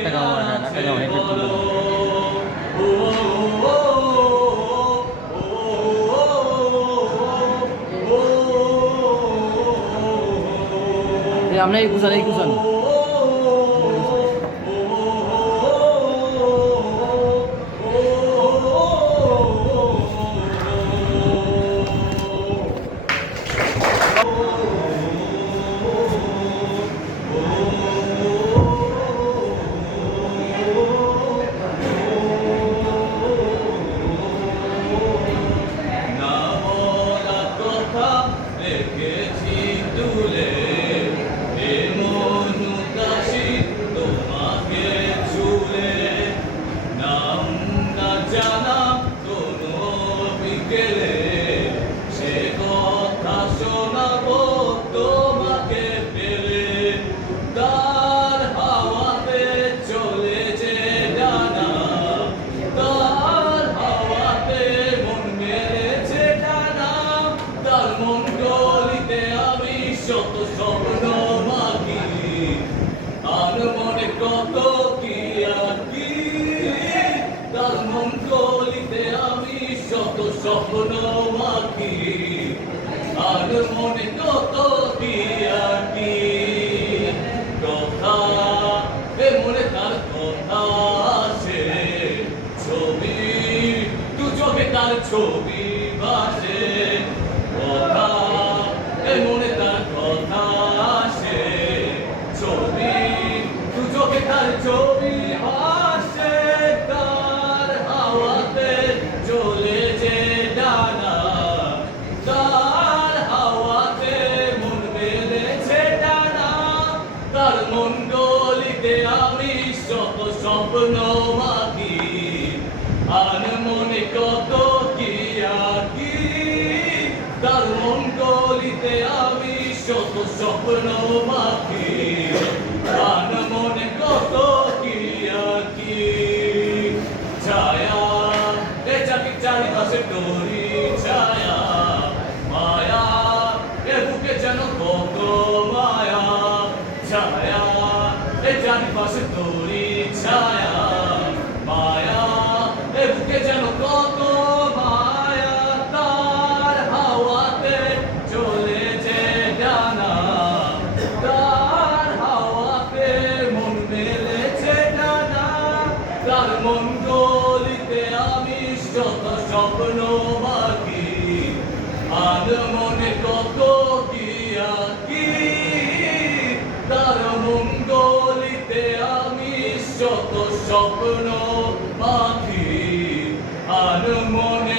Nagtagal mo na, nagtagal mo, higit tulo. আমরা ikusan. স্বপ্ন মাখি আর মনে কত কি কথা এ মনে তার কথা আসে ছবি দু চোখে তার ছবি ভাসে কথা এ মনে তার কথা আসে ছবি দু চোখে তার ছবি ভাসে তার হাওয়াতে চলে মন্ডলিতে আমি শত স্বপ্ন মাখি আর মনে কত কি আঁকি তার মন্ডলিতে আমি শত স্বপ্ন মাখি আর মনে কত কি আঁকি ছায়া এ চাকি চারিপাশে তোরি ছায়া মায়া এ বুকে যেন কত মায়া ছায়া চারিপাশে তোরি ছায়া মায়া এ বুকে যেন কত মায়া তার হাওয়াতে চলে যে ডানা তার হাওয়াতে মন মেলেছে ডানা তার মন্ডলিতে আমি শত স্বপ্ন মাখি আর মনে কত কি আঁকি তার মঙ্গলিতে আমি শত স্বপ্ন মাখি আর মনে